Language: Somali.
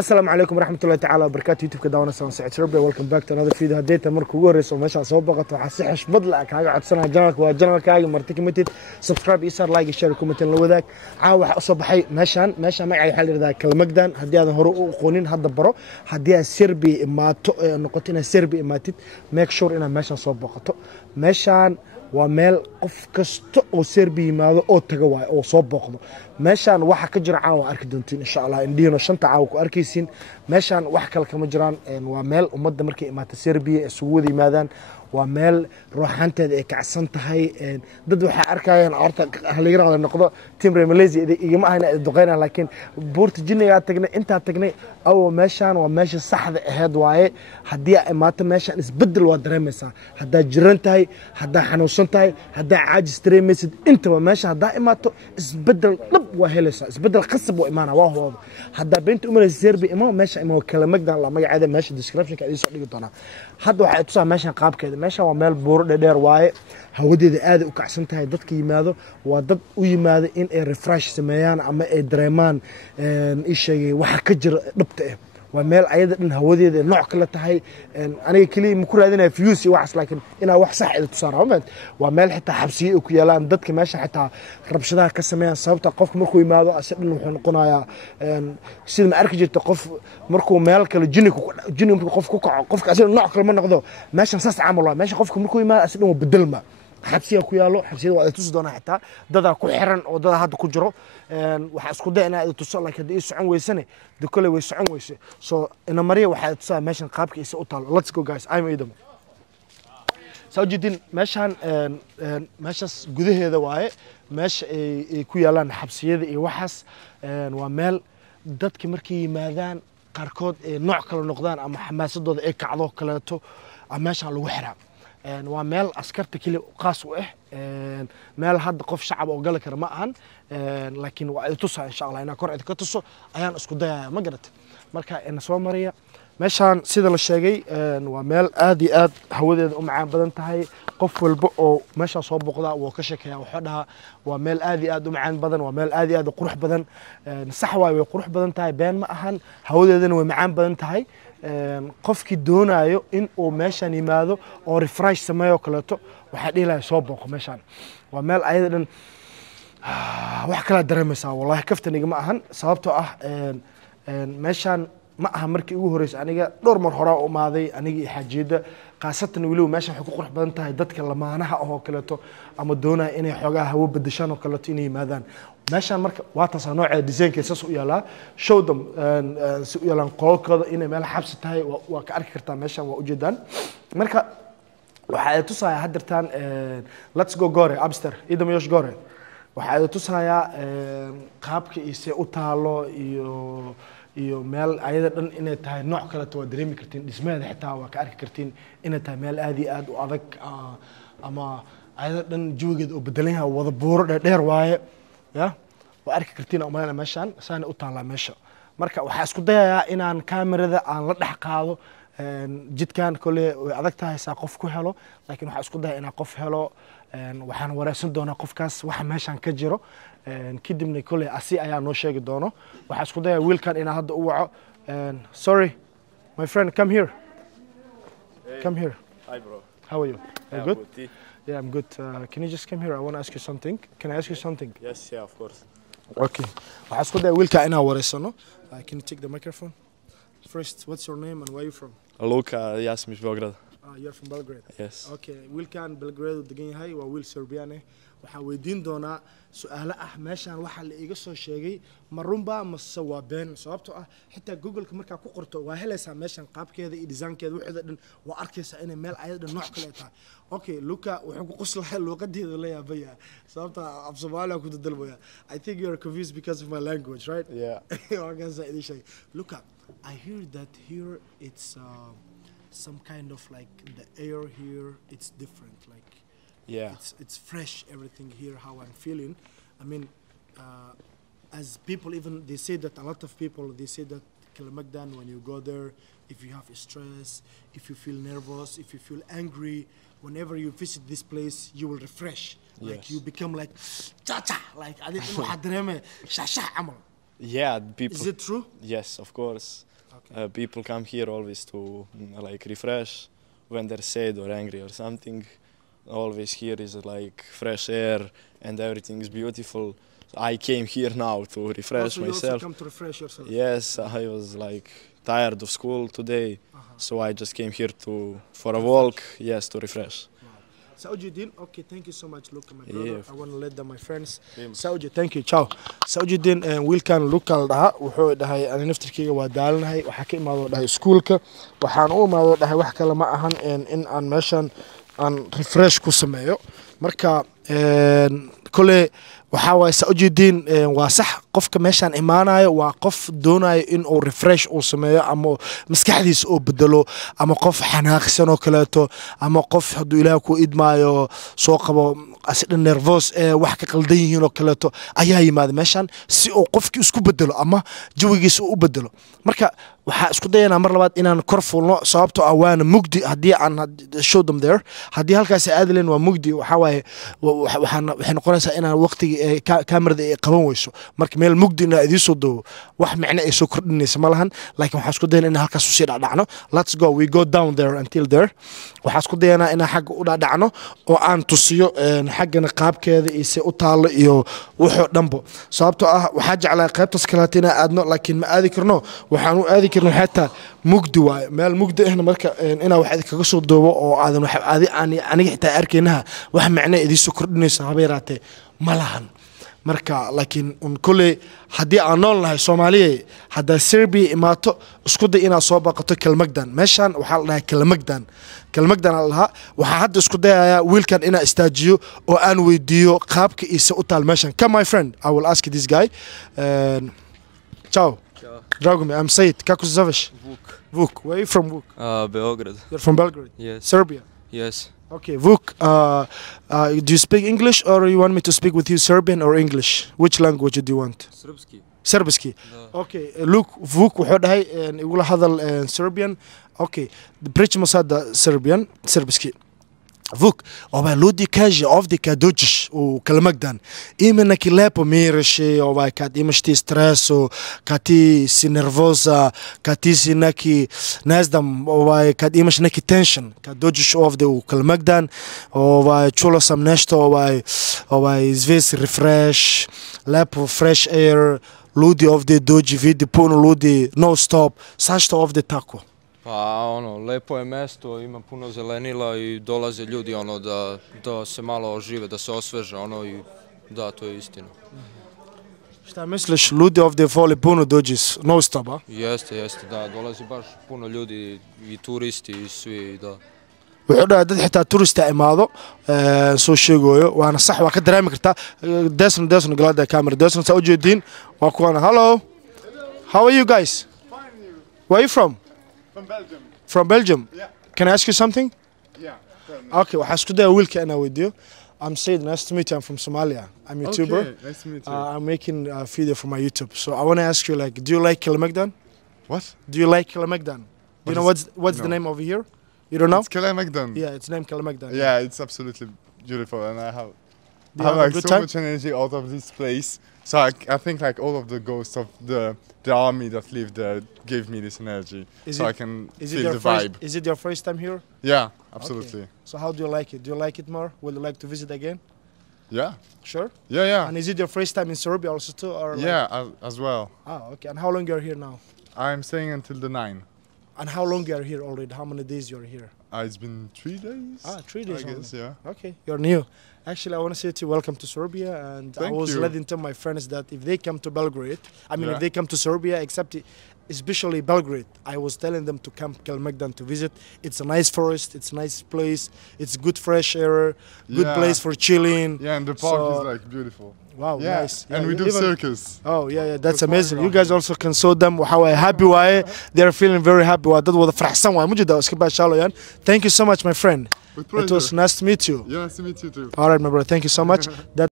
السلام عليكم ورحمة الله تعالى وبركاته. يوتيوب كداونا سلام سعيد شربي. ويلكم باك تو انذر فيديو. هديت مركو ugu horeyso meesha soo baqato waxa si xishmad la kaaga codsanahay channelkaaga martiki mitid subscribe iyo share like share comment la wadaag waxa soo baxay meesha magacay waxa la yiraahdaa Kalmagdan. hadii aad hore u aqoonin hadda baro, hadii aad Serbi imaato noqoto inaad Serbi imaatid make sure inaad meesha soo baqato. meeshan waa meel qof kasta oo Serbi yimaado oo taga waay oo soo booqdo. meeshan waxa ka jira caawa arki doontiin insha Allah indhiino shanta caawa ku arkaysiin. meeshan wax kale kama jiraan, waa meel ummadda markay imaato Serbiya isugu wada yimaadaan. waa meel ruuxanteeda ay kacsan tahay. dad waxa arkayaan horta haliirada noqdo team Malaysia igama ahayna duqeynaa, laakiin buurta jinniga tagnay inta tagnay aw meeshan waa meesha saxda ahayd waaye. hadii ay imaato meeshan isbedel waa dareemaysaa. hadaa jiran tahay, hadaa xanuunsan tahay, hadaa caajis dareemaysid intaba meesha hadaa imaato isbedel dhab waa helaysaa. isbedel qasab waa imaana waa hoodo. hadaa beenta umalaysa Serbi imaa meesha imaa Kalmagdan la magaceeda meesha description ka idin soo dhigi doonaa. hadda waxa ay tusaa meeshan qaabkeeda. meesha waa meel buuro dheer waaye, hawadeeda aad u kacsan tahay. dadka yimaado waa dad u yimaado in ay refresh sameeyaan ama ay dareemaan isheegay waxa ka jira dhabta ah. waa meel ayada dhan hawadeeda nooc kale tahay. aniga kaliya ma ku raadinayo views iyo wax, laakiin inaa wax sax ah tusaaro. waa meel xitaa xabsiyo ku yaalaan dadka meesha xitaa rabshadaha ka sameeyaan. sababta qofka markuu yimaado asadhan wuxuu noqonayaa sida ma arki jirto qof markuu meel kale jinni qof ku kaco qofka asadhan nooc kale ma noqdo. meeshan saas camal waa meesha qofka markuu yimaado asadhan waa bedelma. xabsiga ku yaalo xabsiyada waa tusi doonaa xitaa dada ku xiran oo dada hadda ku jiro. waxa isku day inaa tuso, laakiin hadii socon weysane kale way socon weyse. so ina mariya waxa tusaa meeshan qaabkiisa u taalo. let's go guys, I'm Adam. saujidin meeshas gudaheeda waaye meesha ay ku yaalaan xabsiyada iyo waxaas. waa meel dadka markay yimaadaan qaarkood ee nooc kale noqdaan ama xamaasadooda ay kacdo kaleeto meeshan lagu xiraa. waa meel askarta kaliya qaas u ah. meel hadda qof shacab oo gali kara ma ahan, laakiin waa ay tusaa insha Allah inaa kor cid ka tuso ayaan isku dayayaa ma garatay. marka ina soo mariya meeshan sida la sheegay waa meel aad iyo aad hawadeeda u macaan badan tahay. qof walba oo meesha soo booqda wuu ka sheekeeyaa wuxuu dhahaa waa meel aad iyo aad u macaan badan, waa meel aad iyo aad u qurux badan. sax waay way qurux badan tahay, been ma ahan. hawadeedana way macaan badan tahay. qofkii doonayo in uu meeshan yimaado oo refresh sameeyo kaleeto waxa dhiilay soo booqo meeshan. waa meel ayada dhan wax kala dareemaysaa. wallahi kaftaniga ma ahan, sababtoo ah meeshan ma aha markii ugu horeysay. aniga dhowr mar hore u maaday aniga iyo xaajiyada qaasatan waliba meesha waxay ku qurux badan tahay dadka lamaanaha oo kaleeto ama doonaya inay xoogaa hawo bedeshaan oo kaleeto inay yimaadaan meeshan. marka waa taas nooca design-ka saas u yaalaa. show them si u yaalaan qolkooda inay meel xabsi tahay waa ka arki kartaa meeshan waa ujeedaan. marka waxa ay tusaaya hadirtaan let's go gore abster idam yosh gore. waxa ay tusaaya qaabka isee u taalo iyo meel ayada dhan inay tahay nooc kale waa dareemi kartiin. dhismaheeda xitaa waa ka arki kartiin inay tahay meel aad iyo aad u adag ama ayada dhan jawigeeda oo bedelan yahay. wada buuro dheer waaye ya waa arki kartiin oo maana meeshan saana u taalaa meesha. marka waxa isku dayayaa inaan kaamirada aan la dhex qaado. jidkan kale way adag tahay saa qof ku helo, laakiin waxa isku dayaa inaan qof helo. waxaan wareysan doonaa qofkaas waxa meeshan ka jiro. kadibna kale asi ayaa noo sheegi doono. waxa isku dayaa wiilkan inaan hadda u waco. sorry my friend, come here. come here. Hi bro. How are you? Yeah, good? good. Yeah, I'm good. Can you just come here? I want to ask you something. Can I ask you something? Yes, yeah, of course. Okay. waxaa isku dayaa wiilka inaan wareysano. Can you take the microphone? First, what's your name and where are you from? Luka Jasmić Beograd. You're from Belgrade. Yes. Okay. wiilkan Belgrade uu degan yahay waa wiil Serbian ah. waxaan weydiin doonaa su'aalo ah meeshan waxa la iga soo sheegay ma runba mase waa been. sababtoo ah xitaa Google-ka markaa ku qorto waa helaysaa meeshan qaabkeeda iyo design-keeda wixii dhan waa arkaysaa inay meel ayada dhan nooc kale tahay. okay Luka wuxuu ku qoslahay luqadeeda la yaabaya sababta af Soomaaliya ku dadalmaya. I think you are confused because of my language, right? Yeah. Luka, I hear that here it's some kind of like the air here it's different, like Yeah. it's fresh everything here. how I'm feeling, I mean as people, even they say that a lot of people they say that Kalmagdan, when you go there, if you have stress, if you feel nervous, if you feel angry, whenever you visit this place you will refresh. like Yes. you become like cha cha, like I didn't know how to shah shah amal. Yeah, people. Is it true? Yes, of course. Okay. People come here always to like refresh when they're sad or angry or something. Always here is like fresh air and everything is beautiful. I came here now to refresh Also, you also myself. come to refresh yourself. Yes, I was like tired of school today, Uh-huh. so I just came here for a walk. Yes, to refresh. Saujuddin, okay, thank you so much, Luca, my Yeah. brother. I want to let them my friends. Yeah. Sauji, thank you, ciao. Saujuddin, wiilkan Luca la dhahaa wuxuu dhahay ani naftirkeyga waa daalanahay waxaa ka imaado dhahay iskuulka waxaan u imaado dhahay wax kale ma ahan in aan meeshan aan refresh ku sameeyo marka kole waxaa waaye Saujuddin waa sax qofka meeshaan imaanayo waa qof doonayo in uu refresh uu sameeyo ama maskaxdiisa uu bedelo ama qof xanaaqsan oo kaleeto ama qof hadduu ilaah ku idmaayo soo qabo asidhan nervous wax ka qaldan yihiin oo kaleeto ayaa yimaada meeshaan si uu qofkii isku bedelo ama jawigiisa u bedelo marka waxaa isku dayanaa mar labaad inaan kor fuulno sababtoo ah waana mugdi haddii aan show them there haddii halkaas aadi leen waa mugdi waxaa waaye waxay noqonaysaa inaan waqtigii kaamirada ay qaban weyso marka meel mugdi inaa idiin soo dawo wax micno ay soo kordhinaysa ma lahan laakiin waxaa isku dayanaa inaan halkaas usii dhacdhacno let's go we go down there until there waxaa isku dayanaa inaan xagga u dhacdhacno oo aan tusiyo xaggana qaabkeeda iyo se u taallo iyo wuxuu dhanbo sababtoo ah waxaa jeclaa qaybtaas kaleeta inaan aadno laakiin ma aadi karno waxaan u aadi karno xataa mugdi waaye meel mugdi ahna marka inaa wax idinkaga soo doobo oo aadan wax aniga xitaa arkaynaha wax macno idiin soo kordhinaysa haba yaraatee ma lahan marka laakiin kolley haddii aan nool nahay Soomaaliya haddaa Serbia imaato isku day inaad soo baqato Kelmagdan meeshaan waxaa la dhahaa Kelmagdan la dhahaa waxaa hadda isku dayayaa wiilkan inaa istaajiyo oo aan weydiiyo qaabka isa u taal meeshaan come my friend I will ask this guy ciao Drago me I'm Said kako se zoveš Vuk where are you from Vuk Beograd. you're from Belgrade Yes. Serbia Yes. okay Vuk do you speak English or you want me to speak with you Serbian or English which language do you want Srpski. Serbski. Da. Okay, look, Vuk wuxuu dhahay igula hadal Serbian. Okay, pričamo sada Serbski. Vuk, ljudi kaže ovdje kad dođeš u Kalemegdan, ima neki lepo miriš, kad imaš ti stresu, kad ti si nervoza, kad ti si neki, ne znam, kad imaš neki tension, kad dođeš ovdje u Kalemegdan, čulo sam nešto, izvijest refresh, lepo fresh air, ljudi ovdje dođi, vidi puno ljudi, non stop, zašto ovdje tako? Pa lepo je mesto, ima puno zelenila i dolaze ljudi da se malo ožive, da se osveže i da, to je istina. Šta misliš, ljudi ovdje vole puno dođi non stop, a? Jeste, da, dolazi baš puno ljudi i turisti i svi, da. wuxuu dhahay dad xitaa turista imaado soo sheegayo waana sax waa ka dareemi kartaa deesna galada camera deesna saa u jeediin waa kuwana hello how are you guys where are you from from Belgium Yeah. can I ask you something Yeah. okay waxaa isku daya wiilka inaan weydiiyo I'm Said nice to meet you I'm from Somalia I'm a YouTuber Okay, nice to meet you. I'm making a video for my YouTube so I want to ask you like do you like Kalemegdan What? do you like Kalemegdan do you know what's the no. name over here you don't know It's Kalemegdan. yeah it's named Kalemegdan Yeah, it's absolutely beautiful, and I have Do you have a like good so time? much energy out of this place. So I think like all of the ghosts of the army that lived there gave me this energy, Is so it- I can Is it feel your the first? vibe. Is it your first time here? Yeah, absolutely. So how do you like it? Do you like it more? Would you like to visit again? Yeah, Sure. yeah. And is it your first time in Serbia also too, or? Like, Yeah, as well. Ah, okay. And how long you are here now? I'm staying until the 9. And how long you are here already? How many days you are here? It's been 3 days. Ah, 3 days I guess, yeah. Okay, you're new. Actually, I want to say to you, welcome to Serbia. And I Thank was you. letting tell my friends that if they come to Belgrade, I mean, Yeah. if they come to Serbia, especially Belgrade, I was telling them to come Kalemegdan to visit. It's a nice forest, it's a nice place, it's good fresh air, good Yeah. place for chilling. Yeah, and the park So- is like beautiful. Wow, Yeah, nice. and we you do even- circus. Oh yeah, that's The amazing. You background. guys also can show them how happy waaye. They're feeling very happy. Waa dad wada faraxsan waaye. Mujida iska baashaalayaan. Thank you so much, my friend. With It was pleasure. nice to meet you. Yeah, nice to meet you too. All right, my brother. Thank you so much. That